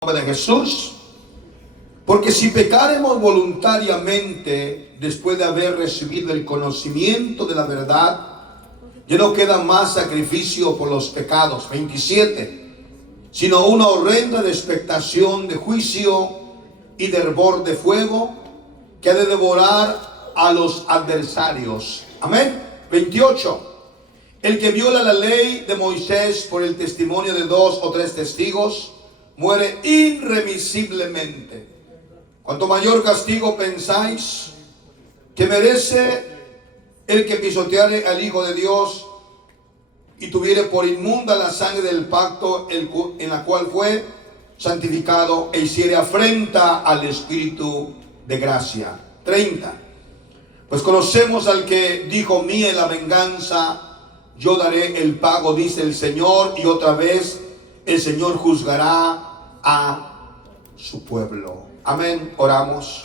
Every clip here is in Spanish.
De Jesús, porque si pecaremos voluntariamente después de haber recibido el conocimiento de la verdad, ya no queda más sacrificio por los pecados. 27, sino una horrenda expectación de juicio y de hervor de fuego que ha de devorar a los adversarios. Amén. 28, el que viola la ley de Moisés por el testimonio de 2 o 3 testigos muere irremisiblemente. Cuanto mayor castigo pensáis que merece el que pisoteare al Hijo de Dios y tuviere por inmunda la sangre del pacto en la cual fue santificado e hiciere afrenta al Espíritu de gracia. 30. Pues conocemos al que dijo: mía es la venganza, yo daré el pago, dice el Señor. Y otra vez el Señor juzgará a su pueblo. Amén. Oramos.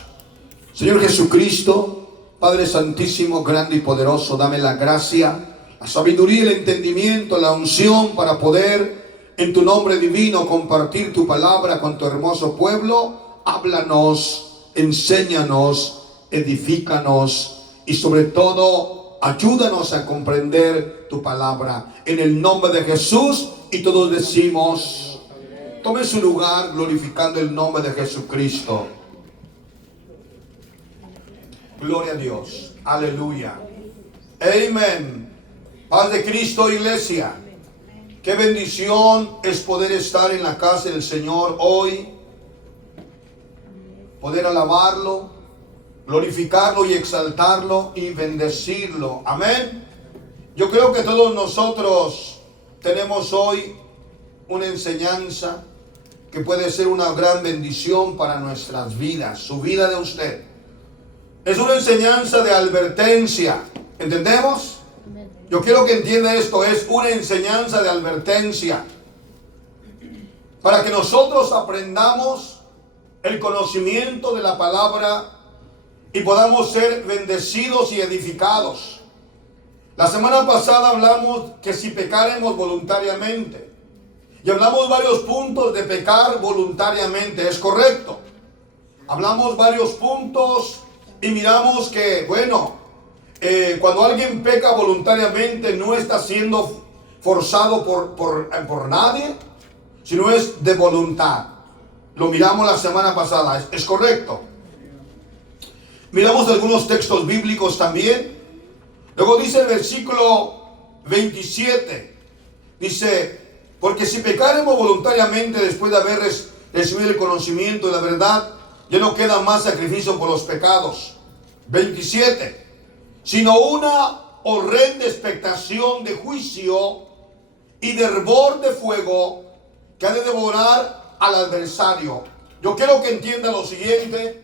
Señor Jesucristo, Padre Santísimo, grande y poderoso, dame la gracia, la sabiduría, el entendimiento, la unción para poder en tu nombre divino compartir tu palabra con tu hermoso pueblo. Háblanos, enséñanos, edifícanos y sobre todo ayúdanos a comprender tu palabra. En el nombre de Jesús, y todos decimos: tome su lugar glorificando el nombre de Jesucristo. Gloria a Dios. Aleluya. Amén. Paz de Cristo, iglesia. Qué bendición es poder estar en la casa del Señor hoy. Poder alabarlo, glorificarlo y exaltarlo y bendecirlo. Amén. Yo creo que todos nosotros tenemos hoy una enseñanza que puede ser una gran bendición para nuestras vidas, su vida de usted. Es una enseñanza de advertencia. ¿Entendemos? Yo quiero que entienda esto. Es una enseñanza de advertencia para que nosotros aprendamos el conocimiento de la palabra y podamos ser bendecidos y edificados. La semana pasada hablamos que si pecaremos voluntariamente, y hablamos varios puntos de pecar voluntariamente. Es correcto. Hablamos varios puntos y miramos que, cuando alguien peca voluntariamente no está siendo forzado por nadie, sino es de voluntad. Lo miramos la semana pasada. Es correcto. Miramos algunos textos bíblicos también. Luego dice el versículo 27. Dice: porque si pecaremos voluntariamente después de haber recibido el conocimiento de la verdad, ya no queda más sacrificio por los pecados. 27. Sino una horrenda expectación de juicio y de hervor de fuego que ha de devorar al adversario. Yo quiero que entienda lo siguiente,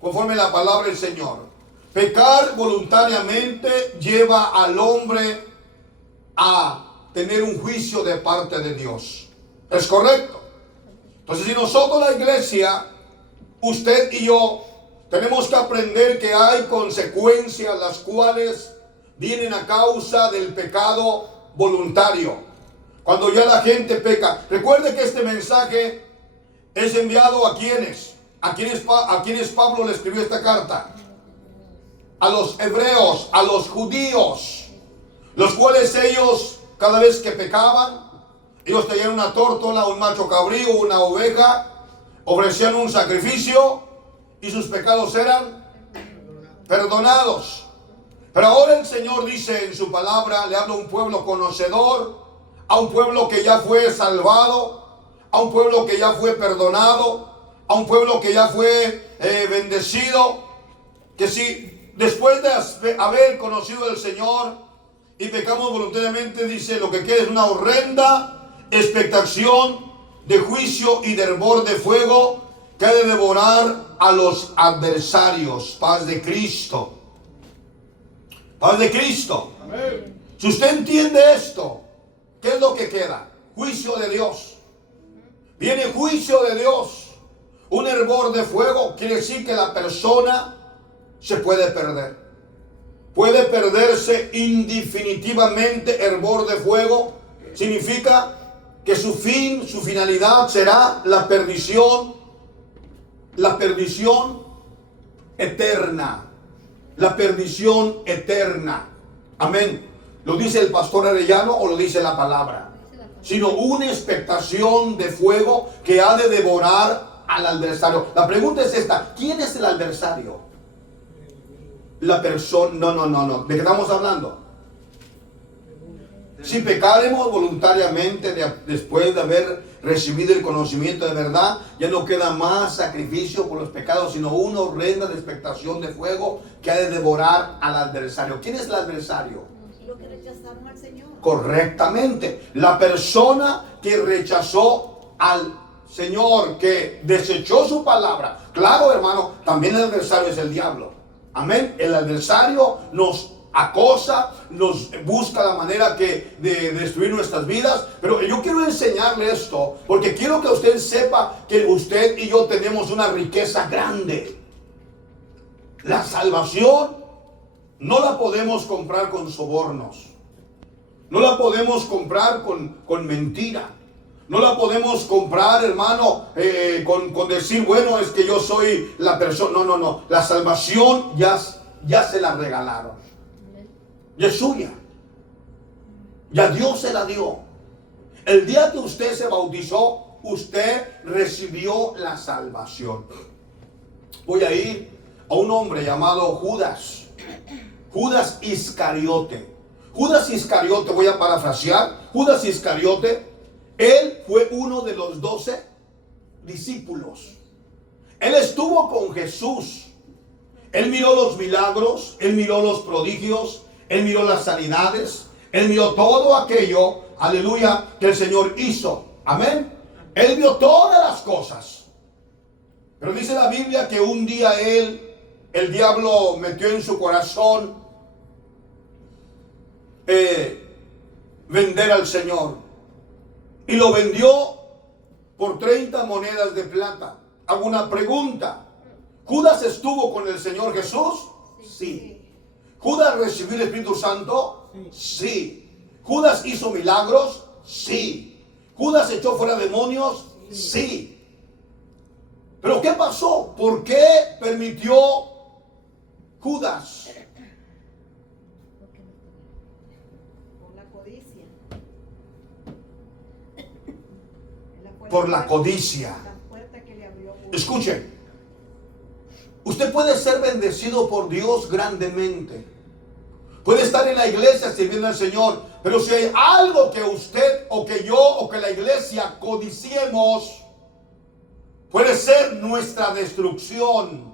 conforme la palabra del Señor. Pecar voluntariamente lleva al hombre a tener un juicio de parte de Dios. ¿Es correcto? Entonces, si nosotros, la iglesia, usted y yo, tenemos que aprender que hay consecuencias las cuales vienen a causa del pecado voluntario. Cuando ya la gente peca. Recuerde que este mensaje es enviado a quienes. ¿A quienes Pablo le escribió esta carta? A los hebreos, a los judíos, los cuales ellos, cada vez que pecaban, ellos tenían una tórtola, un macho cabrío, una oveja, ofrecían un sacrificio y sus pecados eran perdonados. Pero ahora el Señor dice en su palabra, le habla a un pueblo conocedor, a un pueblo que ya fue salvado, a un pueblo que ya fue perdonado, a un pueblo que ya fue bendecido, que si después de haber conocido al Señor y pecamos voluntariamente, dice, lo que queda es una horrenda expectación de juicio y de hervor de fuego que ha de devorar a los adversarios. Paz de Cristo. Paz de Cristo. Amén. Si usted entiende esto, ¿qué es lo que queda? Juicio de Dios. Viene juicio de Dios. Un hervor de fuego quiere decir que la persona se puede perder. Puede perderse indefinitivamente. Hervor de fuego significa que su fin, su finalidad será la perdición eterna. La perdición eterna. Amén. ¿Lo dice el pastor Arellano o lo dice la palabra? Sino una expectación de fuego que ha de devorar al adversario. La pregunta es esta: ¿quién es el adversario? La persona. No. ¿De qué estamos hablando? Si pecaremos voluntariamente después de haber recibido el conocimiento de verdad, ya no queda más sacrificio por los pecados, sino una horrenda expectación de fuego que ha de devorar al adversario. ¿Quién es el adversario? Los que rechazaron al Señor. Correctamente, la persona que rechazó al Señor, que desechó su palabra. Claro, hermano, también el adversario es el diablo. Amén. El adversario nos acosa, nos busca la manera de destruir nuestras vidas. Pero yo quiero enseñarle esto, porque quiero que usted sepa que usted y yo tenemos una riqueza grande. La salvación no la podemos comprar con sobornos. No la podemos comprar con mentira. No la podemos comprar, hermano, con decir, bueno, es que yo soy la persona. No. La salvación ya se la regalaron. Ya es suya. Ya Dios se la dio. El día que usted se bautizó, usted recibió la salvación. Voy a ir a un hombre llamado Judas. Judas Iscariote. Judas Iscariote, voy a parafrasear. Judas Iscariote, él fue uno de los 12 discípulos. Él estuvo con Jesús. Él miró los milagros, él miró los prodigios, él miró las sanidades, él miró todo aquello, aleluya, que el Señor hizo. Amén. Él vio todas las cosas. Pero dice la Biblia que un día el diablo metió en su corazón vender al Señor. Y lo vendió por 30 monedas de plata. Hago una pregunta: ¿Judas estuvo con el Señor Jesús? Sí. ¿Judas recibió el Espíritu Santo? Sí. ¿Judas hizo milagros? Sí. ¿Judas echó fuera demonios? Sí. ¿Pero qué pasó? ¿Por qué permitió Judas? Por la codicia. Por la codicia. La puerta que le abrió. Escuchen. Usted puede ser bendecido por Dios grandemente. Puede estar en la iglesia sirviendo al Señor. Pero si hay algo que usted o que yo o que la iglesia codiciemos, puede ser nuestra destrucción.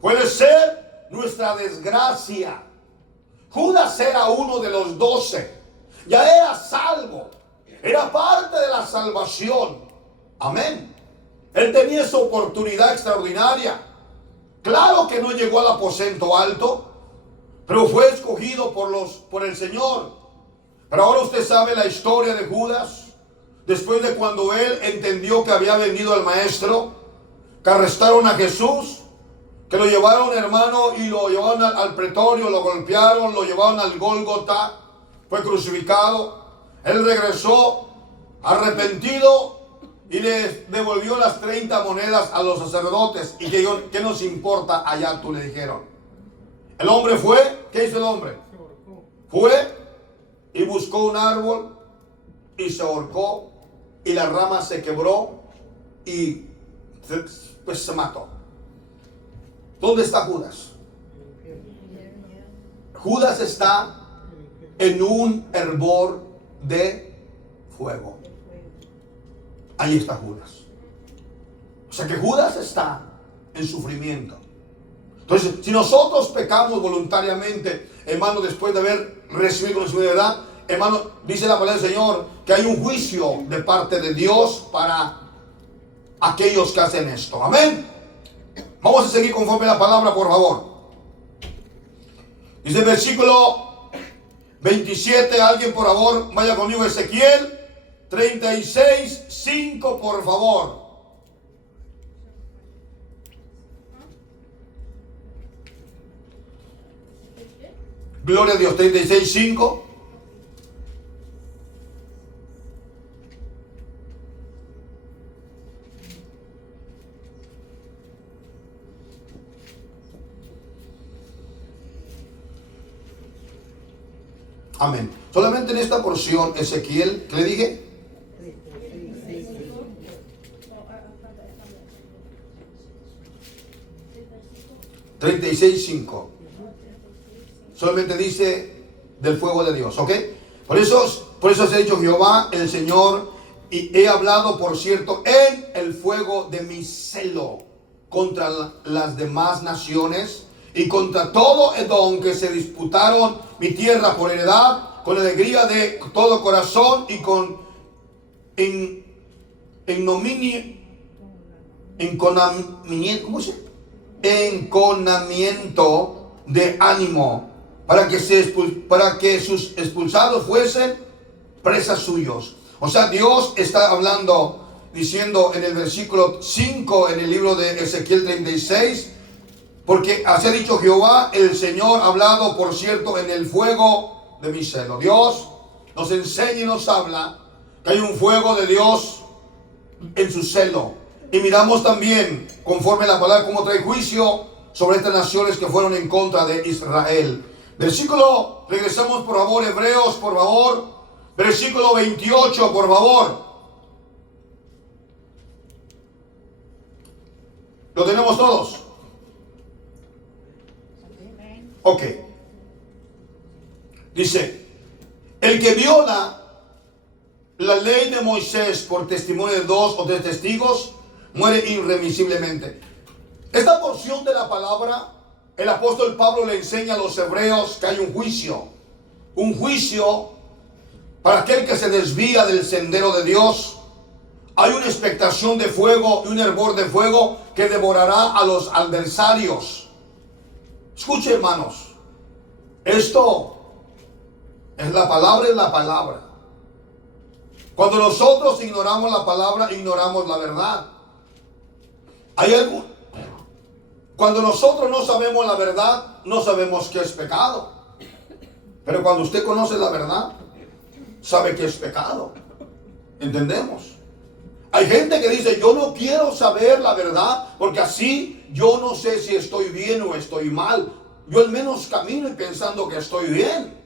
Puede ser nuestra desgracia. Judas era uno de los 12. Ya era salvo. Era parte de la salvación. Amén. Él tenía esa oportunidad extraordinaria. Claro que no llegó al aposento alto, pero fue escogido por el Señor. Pero ahora usted sabe la historia de Judas. Después de cuando él entendió que había vendido al maestro, que arrestaron a Jesús, que lo llevaron, hermano, y lo llevaron al pretorio, lo golpearon, lo llevaron al Gólgota, fue crucificado. Él regresó arrepentido y le devolvió las 30 monedas a los sacerdotes. ¿Y qué nos importa allá? Tú le dijeron. El hombre fue, ¿qué hizo el hombre? Fue y buscó un árbol y se ahorcó, y la rama se quebró y pues se mató. ¿Dónde está Judas? Judas está en un hervor de fuego. Ahí está Judas. O sea que Judas está en sufrimiento. Entonces, si nosotros pecamos voluntariamente, hermano, después de haber recibido conocimiento de verdad, hermano, dice la palabra del Señor que hay un juicio de parte de Dios para aquellos que hacen esto. Amén. Vamos a seguir conforme a la palabra, por favor. Dice el versículo 27, alguien por favor, vaya conmigo, Ezequiel 36, 5, por favor. Gloria a Dios, 36, 5. Amén. Solamente en esta porción, Ezequiel, ¿qué le dije? 36:5. Solamente dice del fuego de Dios, ¿ok? Por eso se ha dicho Jehová, el Señor, y he hablado, por cierto, en el fuego de mi celo contra las demás naciones y contra todo Edom que se disputaron mi tierra por heredad, con alegría de todo corazón y con enconamiento de ánimo, para que sus expulsados fuesen presas suyos. O sea, Dios está hablando, diciendo en el versículo 5 en el libro de Ezequiel 36, porque así ha dicho Jehová, el Señor, hablado, por cierto, en el fuego de mi celo. Dios nos enseña y nos habla que hay un fuego de Dios en su celo. Y miramos también, conforme a la palabra, cómo trae juicio sobre estas naciones que fueron en contra de Israel. Versículo, regresamos por favor, Hebreos, por favor. Versículo 28, por favor. ¿Lo tenemos todos? Ok. Dice, el que viola la ley de Moisés por testimonio de 2 o 3 testigos, muere irremisiblemente. Esta porción de la palabra, el apóstol Pablo le enseña a los hebreos que hay un juicio. Un juicio para aquel que se desvía del sendero de Dios. Hay una expectación de fuego y un hervor de fuego que devorará a los adversarios. Escuche, hermanos, esto es la palabra. Cuando nosotros ignoramos la palabra, ignoramos la verdad. Hay algo. Cuando nosotros no sabemos la verdad, no sabemos qué es pecado. Pero cuando usted conoce la verdad, sabe qué es pecado. ¿Entendemos? Hay gente que dice, yo no quiero saber la verdad, porque así yo no sé si estoy bien o estoy mal. Yo al menos camino y pensando que estoy bien.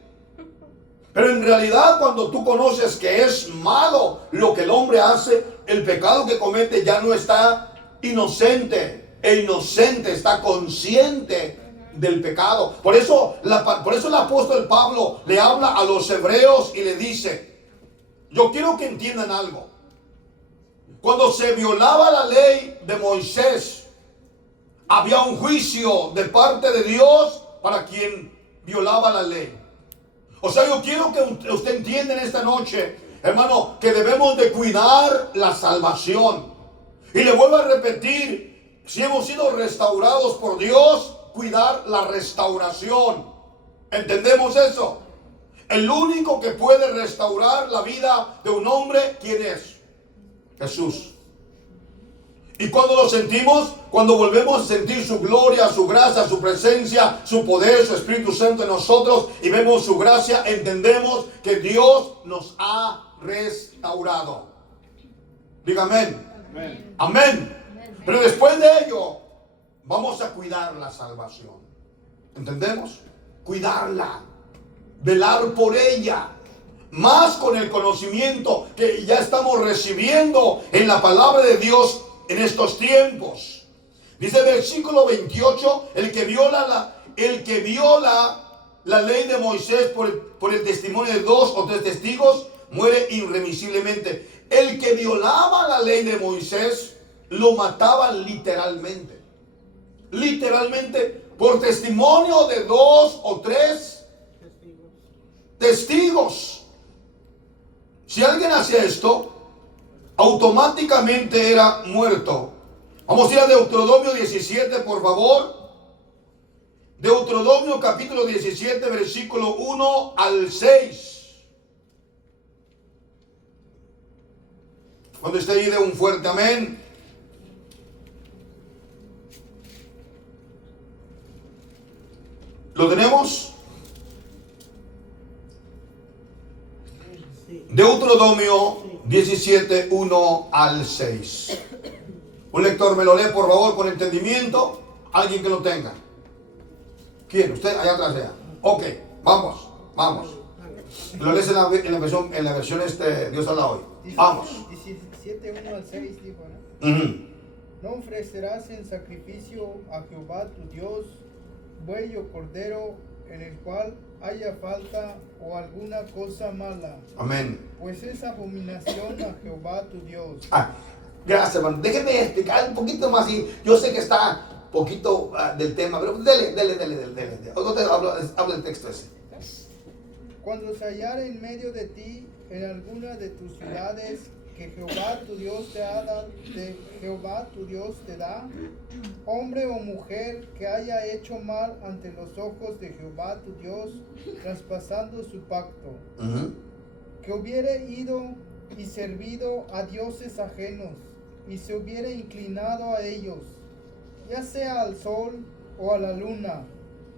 Pero en realidad, cuando tú conoces que es malo lo que el hombre hace, el pecado que comete, ya no está inocente. El inocente está consciente del pecado. Por eso el apóstol Pablo le habla a los hebreos y le dice, yo quiero que entiendan algo. Cuando se violaba la ley de Moisés, había un juicio de parte de Dios para quien violaba la ley. O sea, yo quiero que usted entienda en esta noche, hermano, que debemos de cuidar la salvación. Y le vuelvo a repetir, si hemos sido restaurados por Dios, cuidar la restauración. ¿Entendemos eso? El único que puede restaurar la vida de un hombre, ¿quién es? Jesús. Y cuando lo sentimos, cuando volvemos a sentir su gloria, su gracia, su presencia, su poder, su Espíritu Santo en nosotros y vemos su gracia, entendemos que Dios nos ha restaurado. Diga amén. Amén. Amén. Pero después de ello, vamos a cuidar la salvación. ¿Entendemos? Cuidarla. Velar por ella. Más con el conocimiento que ya estamos recibiendo en la palabra de Dios en estos tiempos. Dice el versículo 28, el que viola la ley de Moisés por el testimonio de 2 o 3 testigos, muere irremisiblemente. El que violaba la ley de Moisés, lo mataban literalmente. Literalmente, por testimonio de 2 o 3 testigos. Si alguien hacía esto, automáticamente era muerto. Vamos a ir a Deuteronomio 17, por favor. Deuteronomio capítulo 17, versículo 1 al 6. Cuando esté ahí, de un fuerte amén. ¿Lo tenemos? Deuteronomio 17, 1 al 6. Un lector me lo lee, por favor, con entendimiento. Alguien que lo tenga. ¿Quién? Usted, allá atrás, allá. Ok, vamos. Lo lees en la versión Dios habla hoy. Vamos. 17, 1 al 6 dijo, ¿no? Ujú. No ofrecerás en sacrificio a Jehová tu Dios buey o cordero en el cual haya falta o alguna cosa mala, Amén. pues es abominación a Jehová tu Dios. Gracias, hermano. Déjeme explicar un poquito más. Y yo sé que está poquito del tema, pero dele. No te hablo del texto ese. Cuando se hallare en medio de ti, en alguna de tus ciudades que Jehová tu Dios te da, hombre o mujer que haya hecho mal ante los ojos de Jehová tu Dios, traspasando su pacto, que hubiere ido y servido a dioses ajenos, y se hubiere inclinado a ellos, ya sea al sol o a la luna,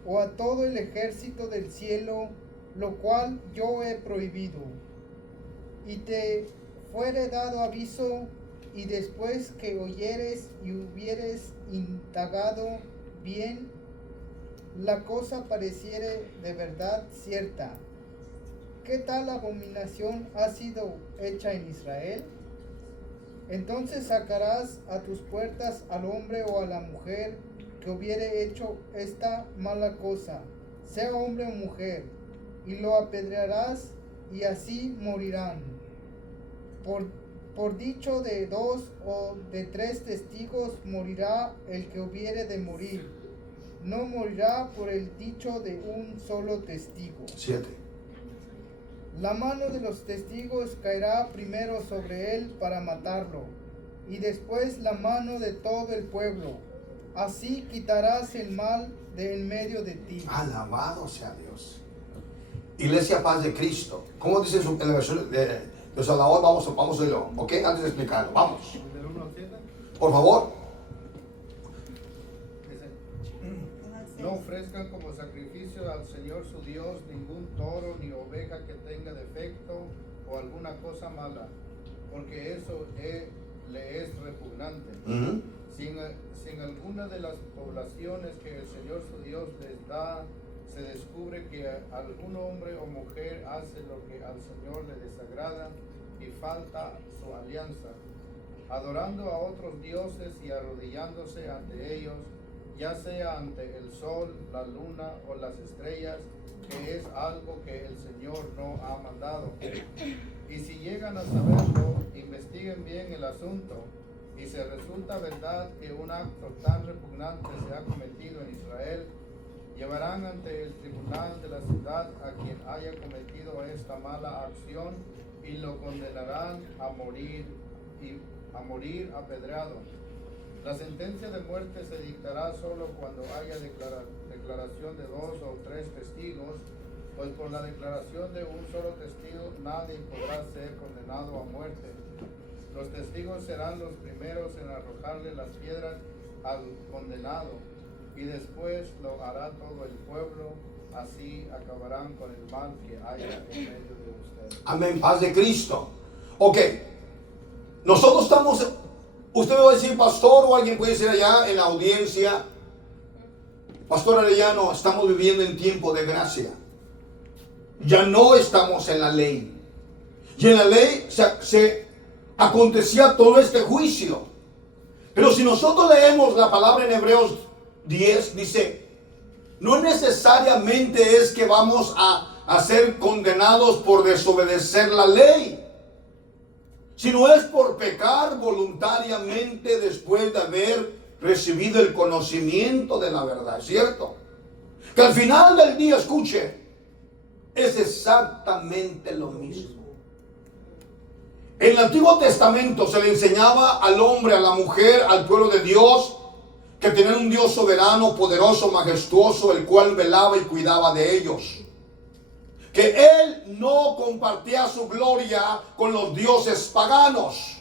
o a todo el ejército del cielo, lo cual yo he prohibido, y te fuere dado aviso, y después que oyeres y hubieres indagado bien, la cosa pareciere de verdad cierta. ¿Qué tal abominación ha sido hecha en Israel? Entonces sacarás a tus puertas al hombre o a la mujer que hubiere hecho esta mala cosa, sea hombre o mujer, y lo apedrearás, y así morirán. Por dicho de 2 o de 3 testigos morirá el que hubiere de morir. No morirá por el dicho de un solo testigo. 7. La mano de los testigos caerá primero sobre él para matarlo, y después la mano de todo el pueblo. Así quitarás el mal de en medio de ti. Alabado sea Dios. Iglesia Paz de Cristo. ¿Cómo dice en la versión de Dios habla hoy? Vamos a leerlo, ¿ok? Antes de explicarlo, vamos. ¿Del 1 al 7? Por favor. Dice: No ofrezcan como sacrificio al Señor su Dios ningún toro ni oveja que tenga defecto o alguna cosa mala, porque eso le es repugnante. Si en alguna de las poblaciones que el Señor su Dios les da se descubre que algún hombre o mujer hace lo que al Señor le desagrada y falta su alianza, adorando a otros dioses y arrodillándose ante ellos, ya sea ante el sol, la luna o las estrellas, que es algo que el Señor no ha mandado. Y si llegan a saberlo, investiguen bien el asunto, y se resulta verdad que un acto tan repugnante se ha cometido en Israel, llevarán ante el tribunal de la ciudad a quien haya cometido esta mala acción y lo condenarán a morir apedreado. La sentencia de muerte se dictará solo cuando haya declaración de 2 o 3 testigos, pues por la declaración de un solo testigo nadie podrá ser condenado a muerte. Los testigos serán los primeros en arrojarle las piedras al condenado, y después lo hará todo el pueblo. Así acabarán con el mal que haya en medio de ustedes. Amén, paz de Cristo. Ok, nosotros estamos, usted me va a decir, pastor, o alguien puede decir allá en la audiencia, Pastor Arellano, estamos viviendo en tiempo de gracia. Ya no estamos en la ley. Y en la ley se acontecía todo este juicio. Pero si nosotros leemos la palabra en Hebreos 10, dice, no necesariamente es que vamos a ser condenados por desobedecer la ley, sino es por pecar voluntariamente después de haber recibido el conocimiento de la verdad, ¿cierto? Que al final del día, escuche, es exactamente lo mismo. En el Antiguo Testamento se le enseñaba al hombre, a la mujer, al pueblo de Dios, que tenían un Dios soberano, poderoso, majestuoso, el cual velaba y cuidaba de ellos. Que Él no compartía su gloria con los dioses paganos.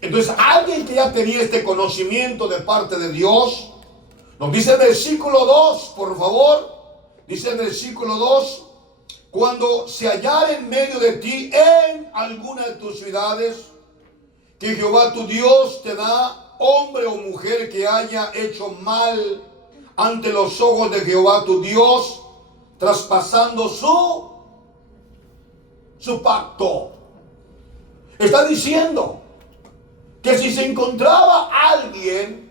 Entonces, alguien que ya tenía este conocimiento de parte de Dios, nos dice el versículo 2, por favor, dice el versículo 2, cuando se hallar en medio de ti, en alguna de tus ciudades, que Jehová tu Dios te da, hombre o mujer que haya hecho mal ante los ojos de Jehová tu Dios, traspasando su su pacto. Está diciendo que si se encontraba alguien,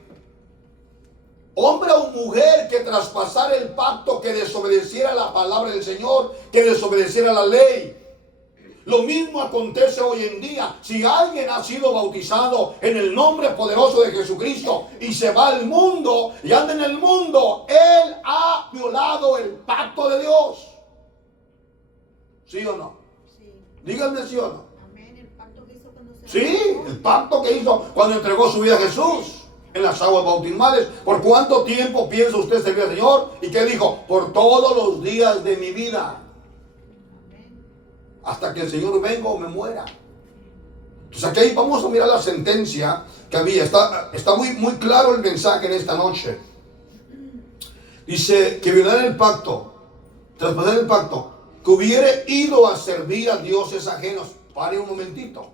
hombre o mujer, que traspasara el pacto, que desobedeciera la palabra del Señor, que desobedeciera la ley. Lo mismo acontece hoy en día. Si alguien ha sido bautizado en el nombre poderoso de Jesucristo y se va al mundo y anda en el mundo, él ha violado el pacto de Dios. ¿Sí o no? Sí. Díganme sí o no. Amén. El pacto que hizo cuando se Sí, bautizó. el pacto que hizo cuando entregó su vida a Jesús en las aguas bautismales. ¿Por cuánto tiempo piensa usted servir al Señor? ¿Y qué dijo? Por todos los días de mi vida, Amén. hasta que el Señor venga o me muera. Entonces aquí vamos a mirar la sentencia que había. Está muy claro el mensaje en esta noche. Dice que violar el pacto, traspasar el pacto, que hubiere ido a servir a dioses ajenos. Pare un momentito.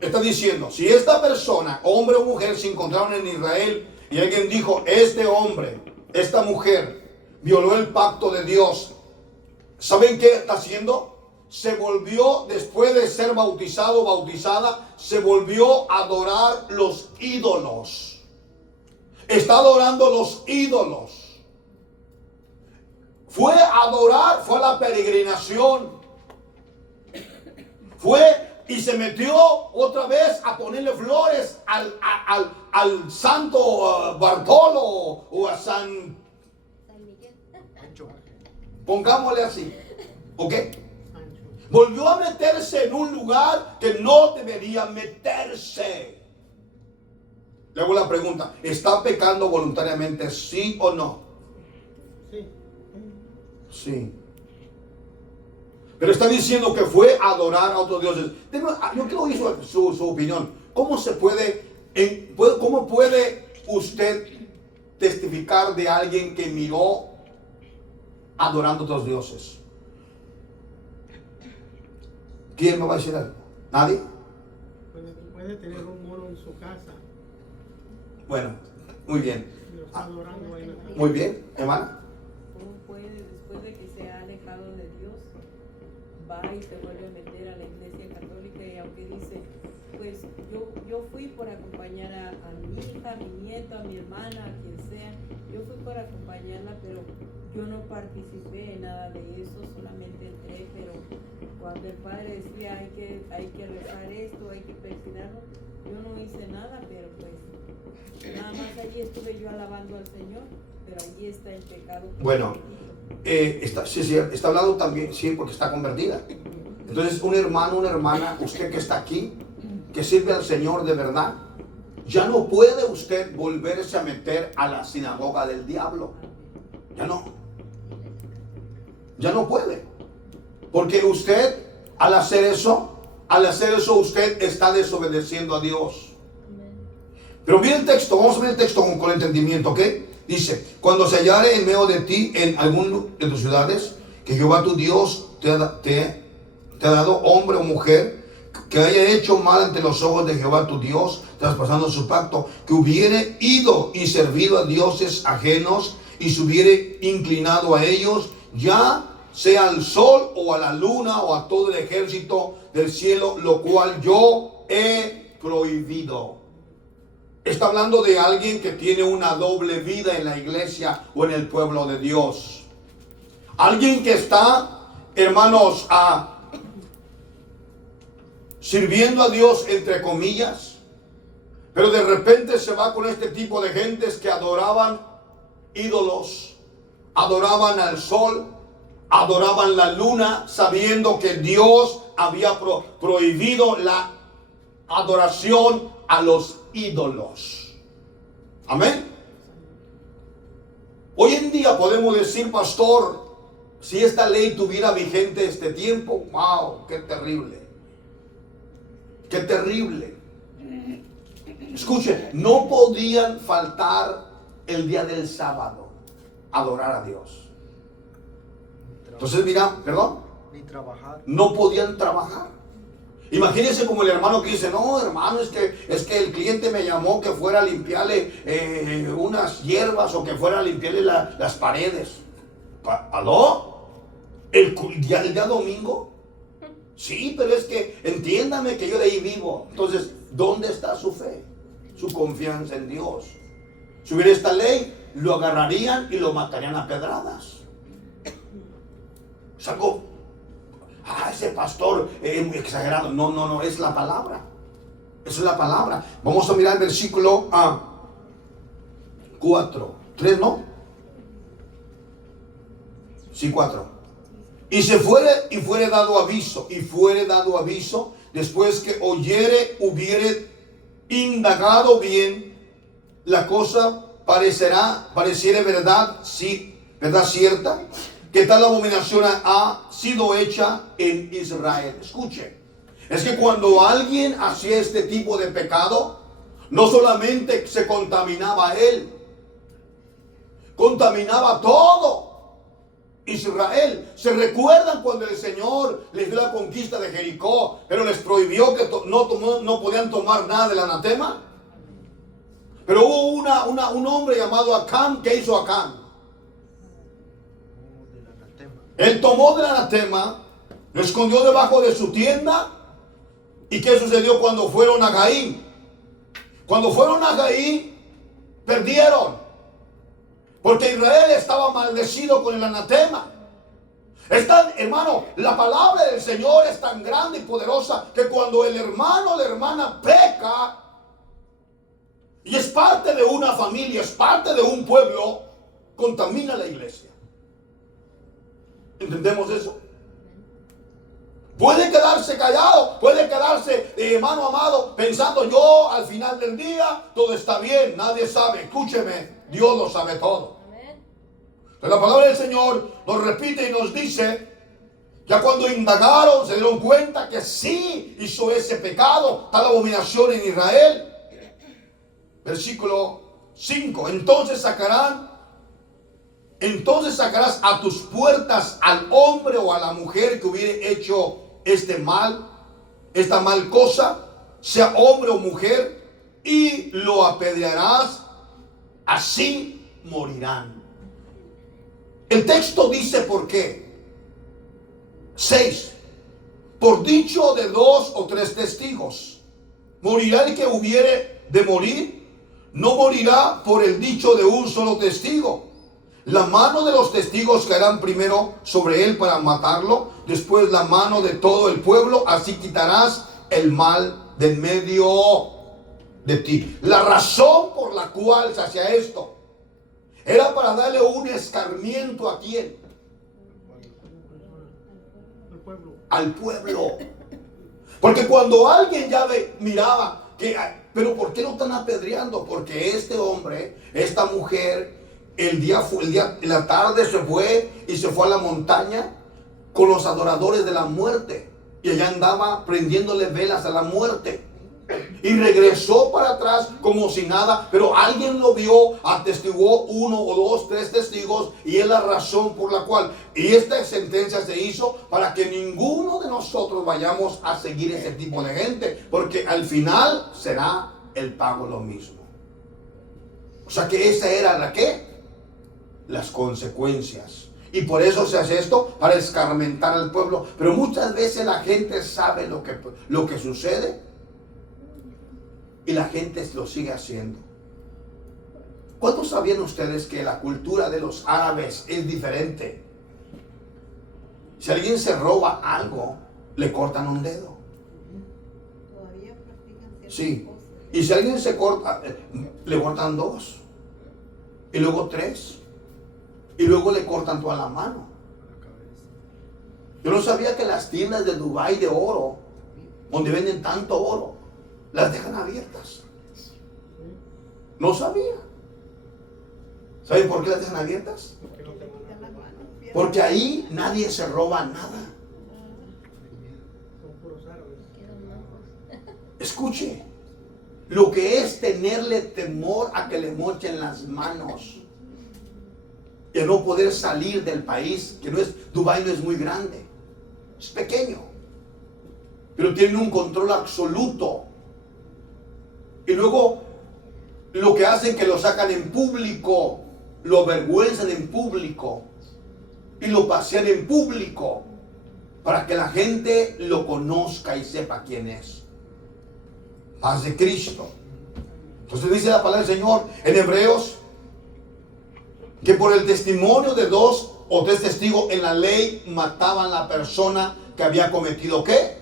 Está diciendo, si esta persona, hombre o mujer, se encontraron en Israel y alguien dijo, este hombre, esta mujer, violó el pacto de Dios, ¿saben qué está haciendo? Se volvió, después de ser bautizado o bautizada, se volvió a adorar los ídolos. Está adorando los ídolos. Fue a adorar, fue a la peregrinación. Fue y se metió otra vez a ponerle flores al santo Bartolo o a San Miguel. Pongámosle así. ¿Ok? Volvió a meterse en un lugar que no debería meterse. Le hago la pregunta, ¿está pecando voluntariamente, sí o no? Sí. Sí. Pero está diciendo que fue a adorar a otros dioses. Yo quiero oír su opinión. ¿Cómo puede usted testificar de alguien que miró adorando a otros dioses? ¿Quién me va a decir algo? ¿Nadie? Puede tener un moro en su casa Bueno, muy bien. y lo está adorando ahí en la casa. Muy bien, hermana. ¿Cómo puede, después de que se ha alejado de Dios, va y se vuelve a meter a la iglesia católica? Y aunque dice, pues yo fui por acompañar a mi hija, a mi nieto, a mi hermana, a quien sea, yo fui por acompañarla, pero yo no participé en nada de eso, solamente entré, pero cuando el padre decía hay que rezar esto, hay que persinarlo, yo no hice nada, pero pues nada más allí estuve yo alabando al Señor, pero allí está el pecado. Bueno, está hablando también, sí, porque está convertida. Entonces, un hermano, una hermana, usted que está aquí, que sirve al Señor de verdad, ya no puede usted volverse a meter a la sinagoga del diablo. Ya no. Ya no puede. Porque usted, al hacer eso, usted está desobedeciendo a Dios. Pero mire el texto, vamos a ver el texto con entendimiento, ¿ok? Dice, cuando se hallare en medio de ti en alguna de tus ciudades, que Jehová tu Dios te ha dado hombre o mujer, que haya hecho mal ante los ojos de Jehová tu Dios, traspasando su pacto, que hubiere ido y servido a dioses ajenos, y se hubiere inclinado a ellos, ya sea al sol o a la luna o a todo el ejército del cielo, lo cual yo he prohibido. Está hablando de alguien que tiene una doble vida en la iglesia o en el pueblo de Dios. Alguien que está, hermanos, sirviendo a Dios entre comillas, pero de repente se va con este tipo de gentes que adoraban ídolos, adoraban al sol, adoraban la luna, sabiendo que Dios había prohibido la adoración a los ídolos. Amén. Hoy en día podemos decir, pastor, si esta ley tuviera vigente este tiempo, wow, qué terrible. Qué terrible. Escuchen, no podían faltar el día del sábado a adorar a Dios. Entonces, mira, perdón, Ni trabajar. no podían trabajar. Imagínense como el hermano que dice, no, hermano, es que el cliente me llamó que fuera a limpiarle unas hierbas o que fuera a limpiarle las paredes. ¿Aló? ¿El día domingo? Sí, pero es que entiéndame que yo de ahí vivo. Entonces, ¿dónde está su fe? Su confianza en Dios. Si hubiera esta ley, lo agarrarían y lo matarían a pedradas. Es algo, ese pastor es muy exagerado. No, es la palabra. Esa es la palabra. Vamos a mirar el versículo 4. 3, ¿no? Sí, 4. Y fuere dado aviso, después que hubiere indagado bien, la cosa pareciera verdad, sí, verdad cierta, que tal abominación ha sido hecha en Israel. Escuche, es que cuando alguien hacía este tipo de pecado, no solamente se contaminaba él, contaminaba todo Israel. ¿Se recuerdan cuando el Señor les dio la conquista de Jericó, pero les prohibió que no podían tomar nada del anatema? Pero hubo un hombre llamado Acán. ¿Qué hizo Acán? Él tomó del anatema, lo escondió debajo de su tienda. ¿Y qué sucedió cuando fueron a Gaín? Cuando fueron a Gaín, perdieron. Porque Israel estaba maldecido con el anatema. Hermano, la palabra del Señor es tan grande y poderosa que cuando el hermano o la hermana peca y es parte de una familia, es parte de un pueblo, contamina la iglesia. ¿Entendemos eso? Puede quedarse callado, puede quedarse, hermano amado, pensando yo al final del día todo está bien, nadie sabe. Escúcheme, Dios lo sabe todo. Entonces la palabra del Señor nos repite y nos dice, ya cuando indagaron se dieron cuenta que sí hizo ese pecado, tal abominación en Israel. Versículo 5, entonces sacarás a tus puertas al hombre o a la mujer que hubiere hecho esta mal cosa, sea hombre o mujer, y lo apedrearás, así morirán. El texto dice por qué. 6. Por dicho de 2 o 3 testigos, morirá el que hubiere de morir, no morirá por el dicho de un solo testigo. La mano de los testigos caerán primero sobre él para matarlo, después la mano de todo el pueblo, así quitarás el mal de en medio de ti. La razón por la cual se hacía esto era para darle un escarmiento a quién? Al pueblo. Porque cuando alguien ya miraba que, pero ¿por qué lo están apedreando? Porque este hombre, esta mujer, en la tarde se fue a la montaña con los adoradores de la muerte, y allá andaba prendiéndole velas a la muerte, y regresó para atrás como si nada, pero alguien lo vio, atestiguó 1 o 2, 3 testigos, y es la razón por la cual, y esta sentencia se hizo para que ninguno de nosotros vayamos a seguir ese tipo de gente, porque al final será el pago lo mismo. O sea que esa era la que las consecuencias. Y por eso se hace esto, para escarmentar al pueblo. Pero muchas veces la gente sabe lo que sucede, y la gente lo sigue haciendo. ¿Cuántos sabían ustedes que la cultura de los árabes es diferente? Si alguien se roba algo, le cortan un dedo. Todavía practican ciertas Sí. cosas. Y si alguien se corta, le cortan 2. Y luego 3. Y luego le cortan toda la mano. Yo no sabía que las tiendas de Dubái de oro, donde venden tanto oro, las dejan abiertas. No sabía. ¿Saben por qué las dejan abiertas? Quitan las manos, pierden. Porque ahí nadie se roba nada. Son puros árabes. Escuche, lo que es tenerle temor a que le mochen las manos y a no poder salir del país, que Dubái no es muy grande, es pequeño, pero tienen un control absoluto. Y luego lo que hacen que lo sacan en público, lo avergüenzan en público y lo pasean en público. para que la gente lo conozca y sepa quién es. Paz de Cristo. Entonces dice la palabra del Señor en Hebreos que por el testimonio de 2 o 3 testigos en la ley mataban a la persona que había cometido ¿qué?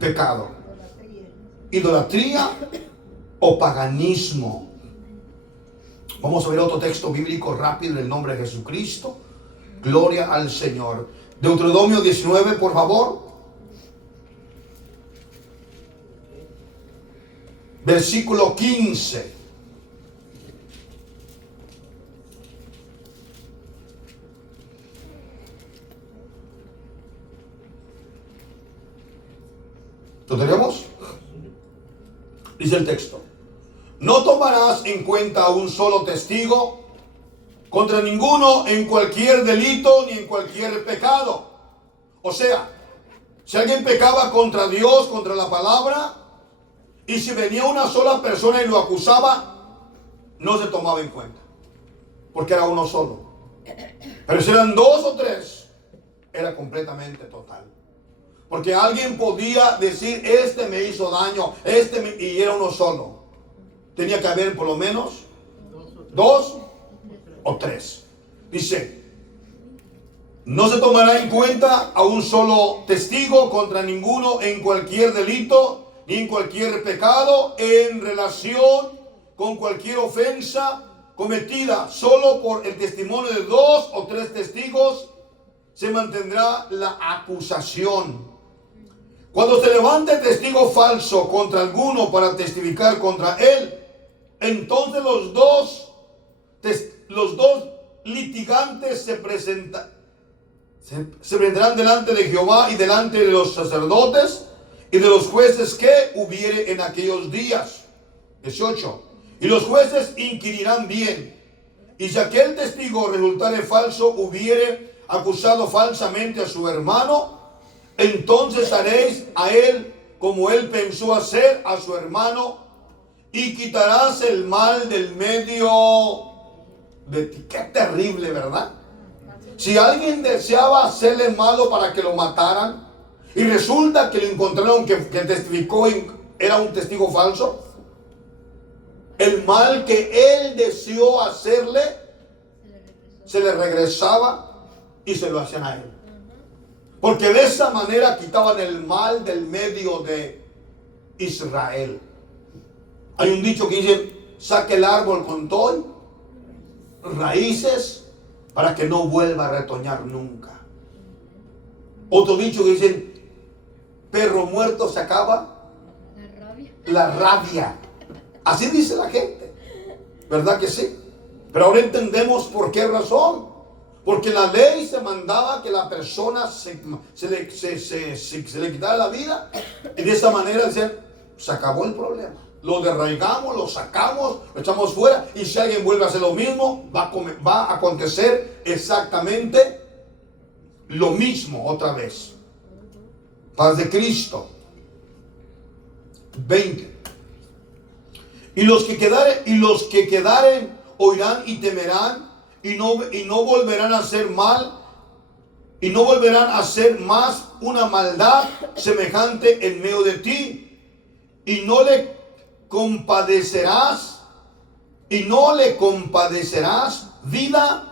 Pecado. Idolatría o paganismo. Vamos a ver otro texto bíblico rápido en el nombre de Jesucristo. Gloria al Señor. Deuteronomio 19, por favor. Versículo 15. ¿Lo tenemos? Dice el texto: no tomarás en cuenta a un solo testigo contra ninguno en cualquier delito ni en cualquier pecado. O sea, si alguien pecaba contra Dios, contra la palabra, y si venía una sola persona y lo acusaba, no se tomaba en cuenta, porque era uno solo. Pero si eran 2 o 3, era completamente total. Porque alguien podía decir, este me hizo daño, y era uno solo. Tenía que haber por lo menos 2 o 3. Dice, no se tomará en cuenta a un solo testigo contra ninguno en cualquier delito ni en cualquier pecado en relación con cualquier ofensa cometida. Solo por el testimonio de 2 o 3 testigos se mantendrá la acusación. Cuando se levante testigo falso contra alguno para testificar contra él, entonces los dos litigantes se vendrán delante de Jehová y delante de los sacerdotes y de los jueces que hubiere en aquellos días. 18. Y los jueces inquirirán bien. Y si aquel testigo resultare falso, hubiere acusado falsamente a su hermano, entonces haréis a él como él pensó hacer a su hermano, y quitarás el mal del medio de ti. Qué terrible, ¿verdad? Si alguien deseaba hacerle malo para que lo mataran, y resulta que lo encontraron que testificó y era un testigo falso, el mal que él deseó hacerle se le regresaba y se lo hacían a él. Porque de esa manera quitaban el mal del medio de Israel. Hay un dicho que dice, saque el árbol con todo raíces para que no vuelva a retoñar nunca. Otro dicho que dice, perro muerto se acaba la rabia. Así dice la gente, ¿verdad que sí? Pero ahora entendemos por qué razón. Porque la ley se mandaba que la persona se le quitara la vida, y de esa manera decían, se acabó el problema. Lo derraigamos, lo sacamos, lo echamos fuera, y si alguien vuelve a hacer lo mismo, va a acontecer exactamente lo mismo otra vez. Paz de Cristo. 20. Y los que quedaren oirán y temerán, y no volverán a hacer mal, y no volverán a hacer más una maldad semejante en medio de ti, y no le compadecerás vida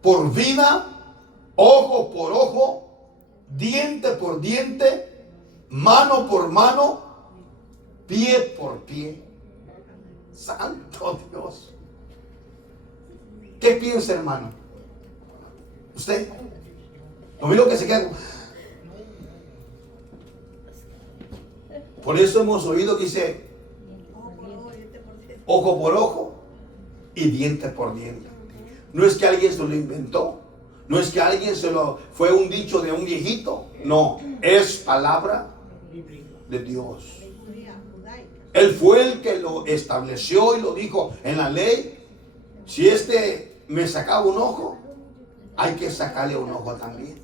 por vida, ojo por ojo, diente por diente, mano por mano, pie por pie. Santo Dios. ¿Qué piensa, hermano? ¿Usted? Lo mismo que se queda. Por eso hemos oído que dice ojo por ojo y diente por diente. No es que alguien se lo inventó, no es que alguien fue un dicho de un viejito, no, es palabra de Dios. Él fue el que lo estableció y lo dijo en la ley. Si me sacaba un ojo, hay que sacarle un ojo también.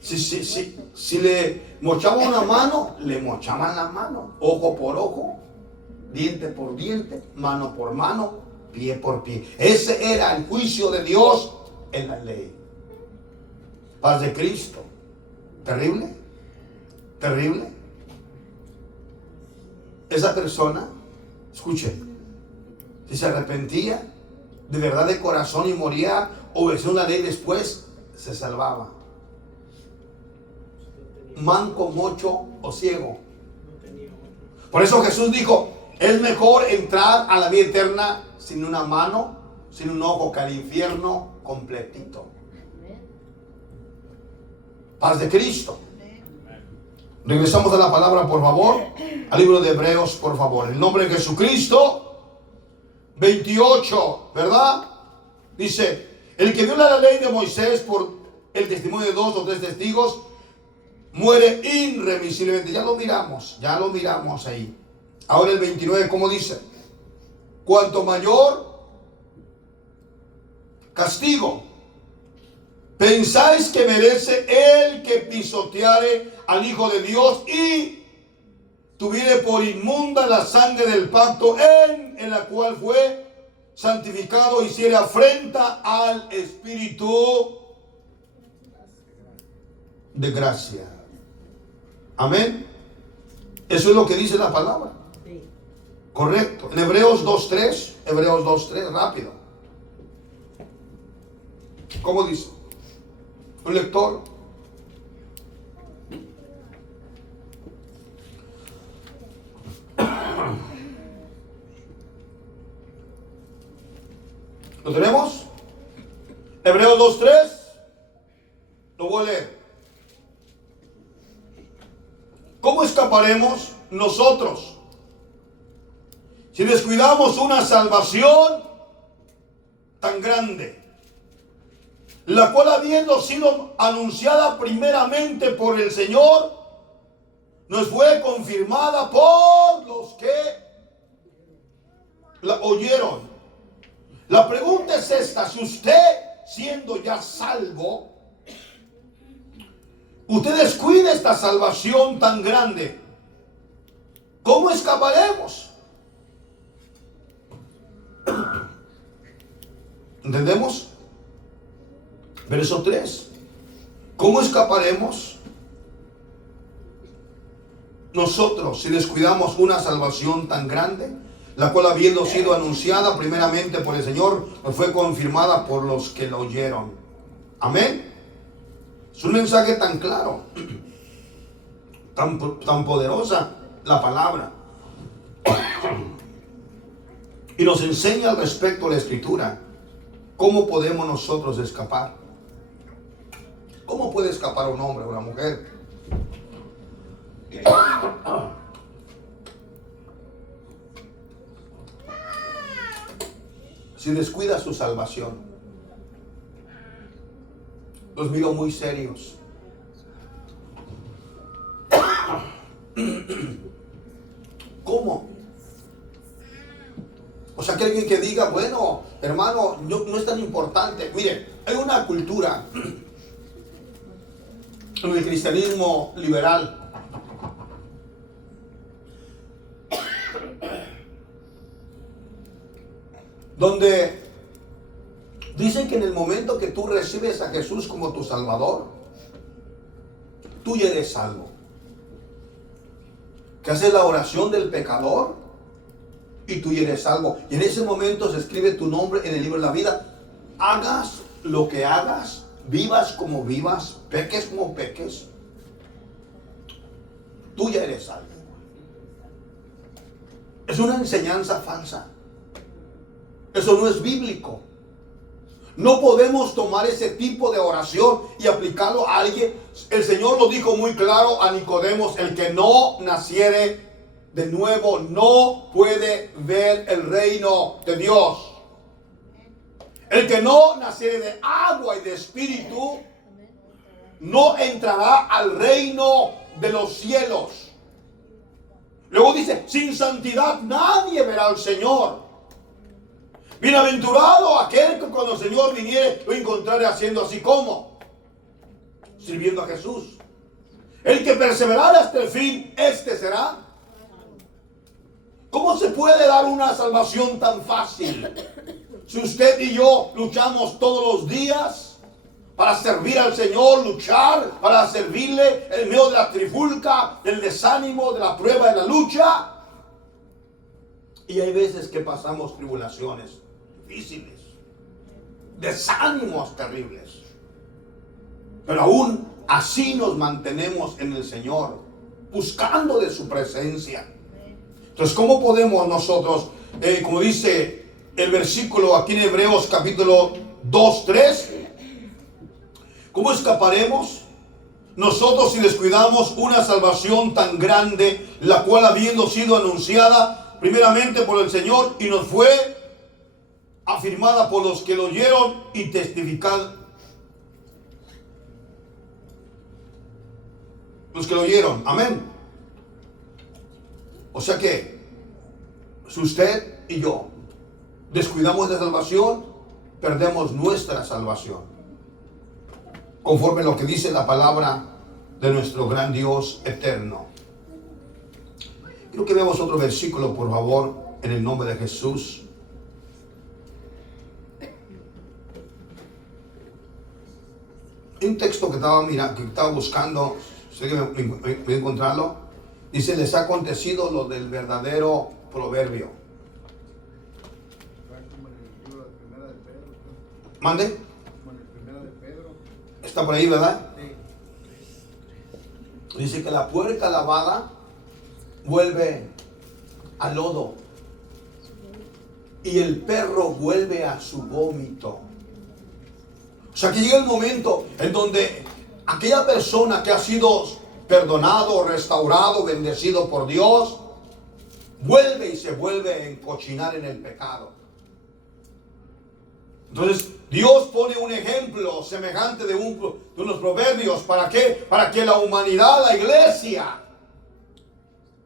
Si le mochaban una mano, le mochaban la mano. Ojo por ojo, diente por diente, mano por mano, pie por pie. Ese era el juicio de Dios en la ley. Paz de Cristo. Terrible. Terrible. Esa persona, escuche, si se arrepentía de verdad de corazón y moría obedeciendo la ley después, se salvaba. Manco, mocho o ciego. Por eso Jesús dijo, es mejor entrar a la vida eterna sin una mano, sin un ojo, que al infierno completito. Paz de Cristo. Regresamos a la palabra, por favor, al libro de Hebreos, por favor. En nombre de Jesucristo, 28, ¿verdad? Dice, el que viola la ley de Moisés por el testimonio de 2 o 3 testigos, muere irremisiblemente. Ya lo miramos ahí. Ahora el 29, ¿cómo dice? Cuanto mayor castigo pensáis que merece el que pisoteare al Hijo de Dios y tuviere por inmunda la sangre del pacto en la cual fue santificado, hiciere afrenta al Espíritu de gracia. Amén. Eso es lo que dice la palabra. Sí. Correcto. En Hebreos 2.3, rápido. ¿Cómo dice? Un lector. ¿Lo tenemos? Hebreos 2.3. Lo voy a leer. ¿Cómo escaparemos nosotros si descuidamos una salvación tan grande, la cual, habiendo sido anunciada primeramente por el Señor, nos fue confirmada por los que la oyeron? La pregunta es esta: si usted, siendo ya salvo, usted descuida esta salvación tan grande, ¿cómo escaparemos? ¿Entendemos? Verso 3. ¿Cómo escaparemos nosotros si descuidamos una salvación tan grande, la cual, habiendo sido anunciada primeramente por el Señor, nos fue confirmada por los que la oyeron? Amén. Es un mensaje tan claro, tan poderosa la palabra, y nos enseña al respecto la Escritura. ¿Cómo podemos nosotros escapar? ¿Cómo puede escapar un hombre o una mujer? Si descuida su salvación. Los miro muy serios. ¿Cómo? O sea, que alguien que diga, bueno, hermano, no es tan importante. Mire, hay una cultura en el cristianismo liberal donde dicen que en el momento que tú recibes a Jesús como tu Salvador, tú ya eres salvo. Que haces la oración del pecador y tú ya eres salvo. Y en ese momento se escribe tu nombre en el libro de la vida. Hagas lo que hagas, vivas como vivas, peques como peques, tú ya eres salvo. Es una enseñanza falsa. Eso no es bíblico. No podemos tomar ese tipo de oración y aplicarlo a alguien. El Señor lo dijo muy claro a Nicodemos: el que no naciere de nuevo no puede ver el reino de Dios. El que no naciere de agua y de espíritu no entrará al reino de los cielos. Luego dice: sin santidad nadie verá al Señor. Bienaventurado aquel que cuando el Señor viniere lo encontrare haciendo así como sirviendo a Jesús. El que perseverare hasta el fin, este será. ¿Cómo se puede dar una salvación tan fácil? Si usted y yo luchamos todos los días para servir al Señor, luchar para servirle en medio de la trifulca, del desánimo, de la prueba, de la lucha. Y hay veces que pasamos tribulaciones difíciles, desánimos terribles. Pero aún así nos mantenemos en el Señor, buscando de su presencia. Entonces, ¿cómo podemos nosotros, como dice el versículo aquí en Hebreos capítulo 2, 3, cómo escaparemos nosotros si descuidamos una salvación tan grande, la cual habiendo sido anunciada primeramente por el Señor y nos fue afirmada por los que lo oyeron y testificaron? Los que lo oyeron, amén. O sea que, si usted y yo descuidamos la salvación, perdemos nuestra salvación. Conforme a lo que dice la palabra de nuestro gran Dios eterno. Quiero que veamos otro versículo, por favor, en el nombre de Jesús. Un texto que estaba buscando, sé que voy a encontrarlo. Dice, les ha acontecido lo del verdadero proverbio. ¿Mande? Está por ahí, ¿verdad? Dice que la puerca lavada vuelve al lodo y el perro vuelve a su vómito. O sea que llega el momento en donde aquella persona que ha sido perdonado, restaurado, bendecido por Dios, vuelve y se vuelve a encochinar en el pecado. Entonces Dios pone un ejemplo semejante de unos proverbios. ¿Para qué? Para que la humanidad, la iglesia,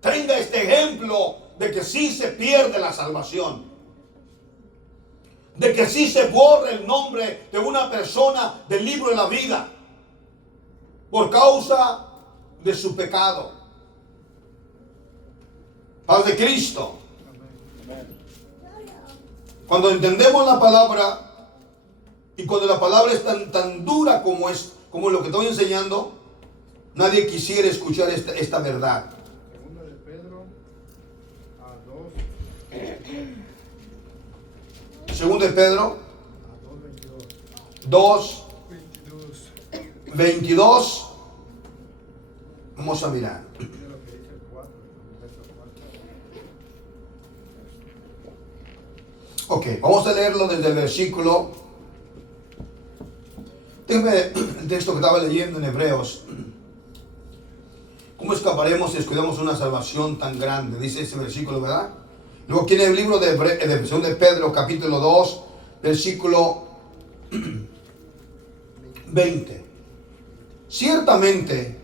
tenga este ejemplo de que sí se pierde la salvación, de que sí se borra el nombre de una persona del libro de la vida por causa de su pecado. Paz de Cristo. Cuando entendemos la palabra y cuando la palabra es tan dura como lo que estoy enseñando, nadie quisiera escuchar esta verdad. Segunda de Pedro a 2. Segunda de Pedro A 2:22. 2:22. Vamos a mirar. Mira lo que dice el 4, el verso 4. Ok, vamos a leerlo desde el versículo. Déjame el texto que estaba leyendo en Hebreos. ¿Cómo escaparemos si descuidamos una salvación tan grande? Dice ese versículo, ¿verdad? Luego aquí en el libro de Pedro, capítulo 2, versículo 20. Ciertamente,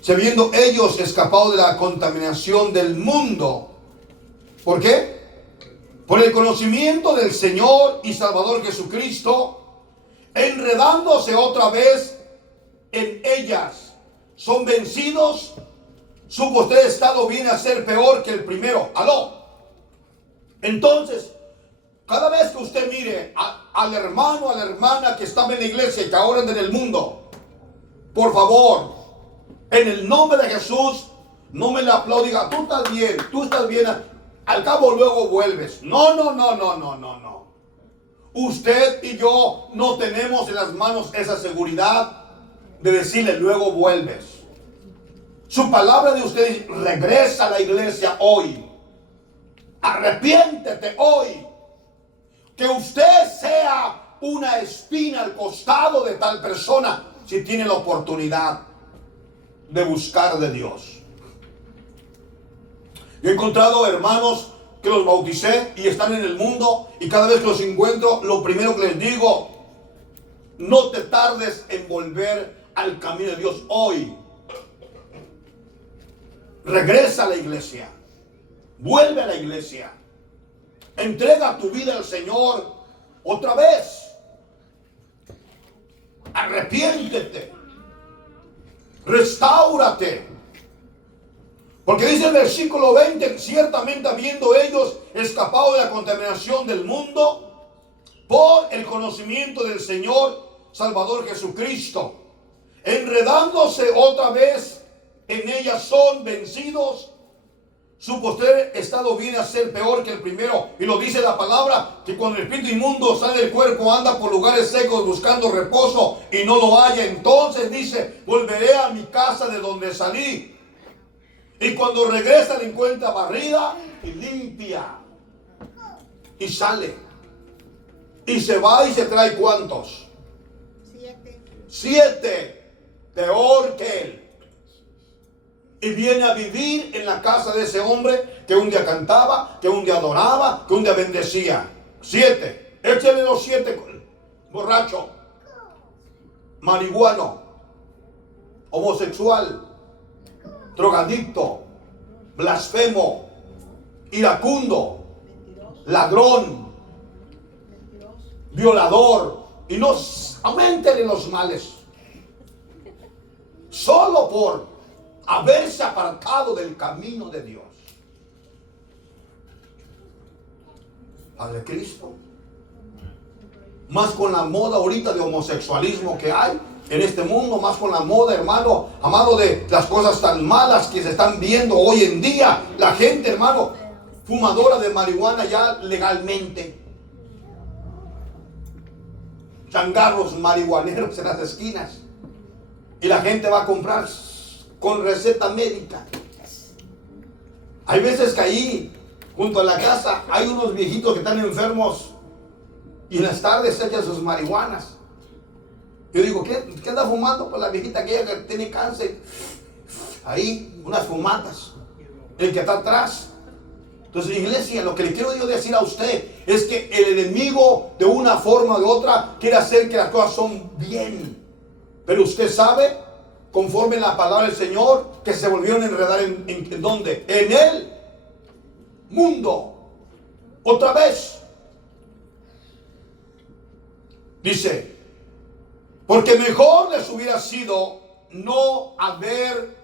si habiendo ellos escapado de la contaminación del mundo, ¿por qué? Por el conocimiento del Señor y Salvador Jesucristo, enredándose otra vez en ellas, son vencidos, su postrer estado viene a ser peor que el primero. ¿Aló? Entonces, cada vez que usted mire al hermano, a la hermana que estaba en la iglesia y que ahora anda en el mundo, por favor, en el nombre de Jesús, no me la aplauda, tú estás bien, al cabo luego vuelves. No. Usted y yo no tenemos en las manos esa seguridad de decirle luego vuelves. Su palabra de usted, regresa a la iglesia hoy. Arrepiéntete hoy. Que usted sea una espina al costado de tal persona si tiene la oportunidad de buscar de Dios. Yo he encontrado hermanos que los bauticé y están en el mundo, y cada vez que los encuentro, lo primero que les digo: no te tardes en volver al camino de Dios hoy. Regresa a la iglesia, vuelve a la iglesia, entrega tu vida al Señor otra vez, arrepiéntete, restáurate. Porque dice el versículo 20, ciertamente habiendo ellos escapado de la contaminación del mundo por el conocimiento del Señor Salvador Jesucristo, enredándose otra vez en ella, son vencidos. Su postrer estado viene a ser peor que el primero. Y lo dice la palabra, que cuando el espíritu inmundo sale del cuerpo, anda por lugares secos buscando reposo y no lo halla. Entonces dice, volveré a mi casa de donde salí. Y cuando regresa la encuentra barrida y limpia. Y sale. Y se va y se trae ¿cuántos? 7. 7. Peor que él. Y viene a vivir en la casa de ese hombre que un día cantaba, que un día adoraba, que un día bendecía. 7. Échale los 7. Borracho, marihuano, homosexual, drogadicto, blasfemo, iracundo, 22. ladrón, 22. violador. Y no aumenten los males. Solo por haberse apartado del camino de Dios. Padre Cristo. Más con la moda ahorita de homosexualismo que hay en este mundo, más con la moda, hermano, amado, de las cosas tan malas que se están viendo hoy en día. La gente, hermano, fumadora de marihuana ya legalmente. Changarros marihuaneros en las esquinas. Y la gente va a comprar con receta médica. Hay veces que ahí, junto a la casa, hay unos viejitos que están enfermos y en las tardes se echan sus marihuanas. Yo digo, ¿qué anda fumando? Pues la viejita aquella que tiene cáncer. Ahí, unas fumatas. El que está atrás. Entonces, iglesia, lo que le quiero yo decir a usted es que el enemigo, de una forma o de otra, quiere hacer que las cosas son bien. Pero usted sabe, conforme la palabra del Señor, que se volvieron a enredar ¿en dónde? En el mundo. Otra vez. Dice, porque mejor les hubiera sido no haber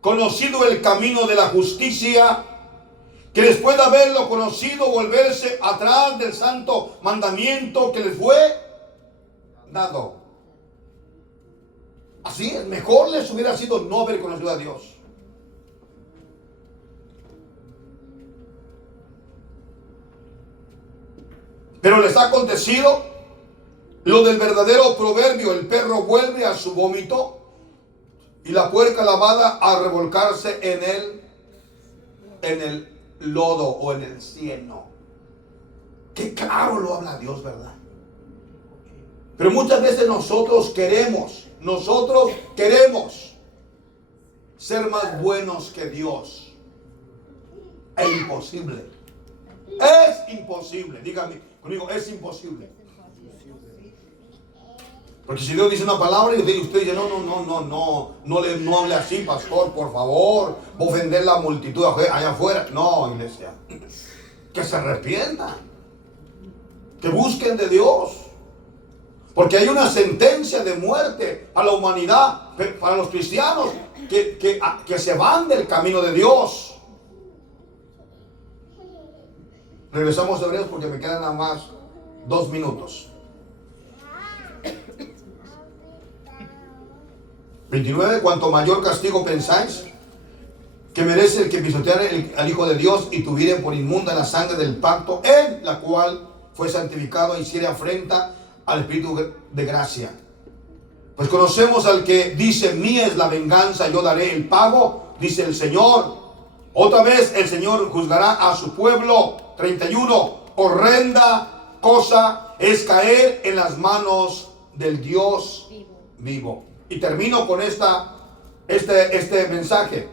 conocido el camino de la justicia, que después de haberlo conocido, volverse atrás del santo mandamiento que les fue dado. Así es, mejor les hubiera sido no haber conocido a Dios. Pero les ha acontecido lo del verdadero proverbio: el perro vuelve a su vómito y la puerca lavada a revolcarse en el lodo o en el cieno. Qué claro lo habla Dios, ¿verdad? Pero muchas veces nosotros queremos ser más buenos que Dios. Es imposible. Es imposible. Dígame conmigo, es imposible. Porque si Dios dice una palabra y usted dice, no hable así, pastor, por favor, va a ofender la multitud allá afuera. No, iglesia. Que se arrepientan. Que busquen de Dios. Porque hay una sentencia de muerte a la humanidad, para los cristianos, que se van del camino de Dios. Regresamos a Hebreos porque me quedan nada más 2 minutos. 29. Cuanto mayor castigo pensáis que merece el que pisoteare al Hijo de Dios y tuviere por inmunda la sangre del pacto, en la cual fue santificado, e hiciere afrenta al Espíritu de gracia. Pues conocemos al que dice, mía es la venganza, yo daré el pago, dice el Señor. Otra vez el Señor juzgará a su pueblo. 31. Horrenda cosa es caer en las manos del Dios vivo. Y termino con este mensaje.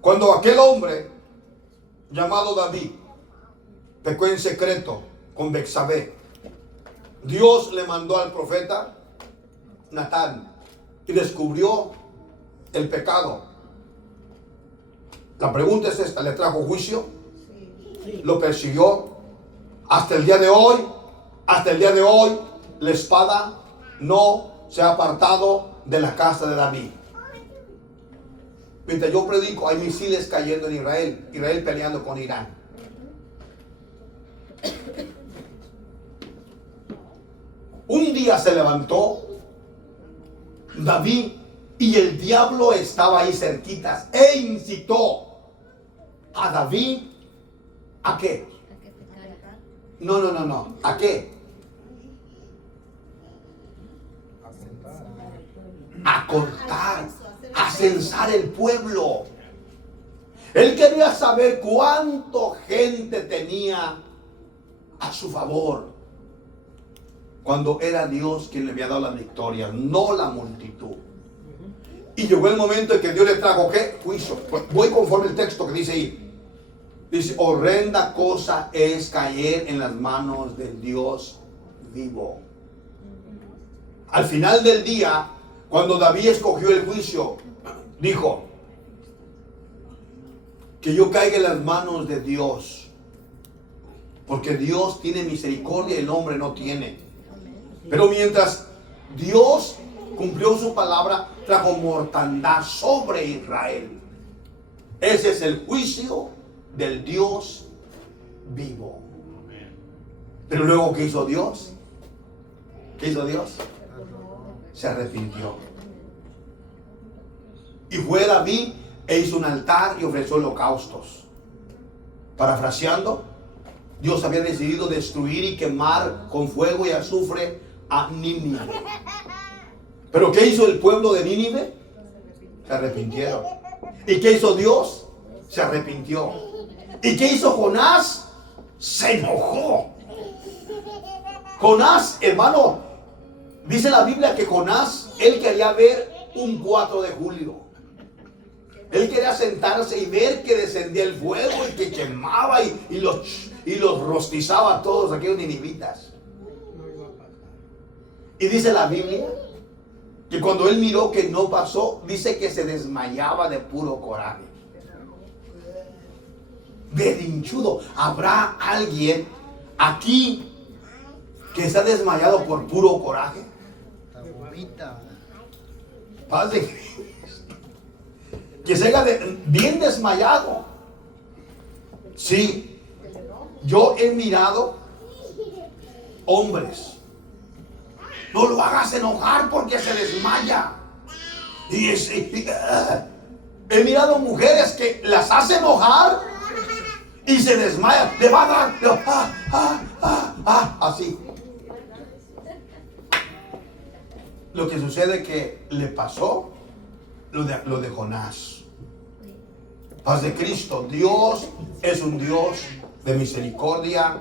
Cuando aquel hombre llamado David pecó en secreto con Betsabé, Dios le mandó al profeta Natán y descubrió el pecado. La pregunta es esta: ¿le trajo juicio? Sí. ¿Lo persiguió? Hasta el día de hoy, la espada no se ha apartado de la casa de David. Mientras yo predico, hay misiles cayendo en Israel peleando con Irán. Un día se levantó David y el diablo estaba ahí cerquitas e incitó a David ¿a qué? No. ¿A qué? A cortar, a censar el pueblo. Él quería saber cuánta gente tenía a su favor, cuando era Dios quien le había dado la victoria, no la multitud. Y llegó el momento en que Dios le trajo ¿qué? Juicio. Voy conforme el texto que dice ahí. Dice, horrenda cosa es caer en las manos del Dios vivo. Al final del día, cuando David escogió el juicio, dijo, que yo caiga en las manos de Dios, porque Dios tiene misericordia y el hombre no tiene. Pero mientras Dios cumplió su palabra, trajo mortandad sobre Israel. Ese es el juicio del Dios vivo. Pero luego, ¿qué hizo Dios? ¿Qué hizo Dios? Se arrepintió. Y fue David e hizo un altar y ofreció holocaustos. Parafraseando, Dios había decidido destruir y quemar con fuego y azufre a Nínive. ¿Pero qué hizo el pueblo de Nínive? Se arrepintieron. ¿Y qué hizo Dios? Se arrepintió. ¿Y qué hizo Jonás? Se enojó. Jonás, hermano, dice la Biblia que Jonás, él quería ver un 4 de julio. Él quería sentarse y ver que descendía el fuego y que quemaba y los rostizaba a todos aquellos ninivitas. Y dice la Biblia que cuando él miró que no pasó, dice que se desmayaba de puro coraje. Berrinchudo. ¿Habrá alguien aquí que está desmayado por puro coraje? Paz de Cristo. Que se haga bien desmayado. Sí, yo he mirado hombres. No lo hagas enojar porque se desmaya. He mirado mujeres que las hace enojar y se desmaya. Le va a dar así. Lo que sucede que le pasó lo de Jonás. Paz de Cristo. Dios es un Dios de misericordia,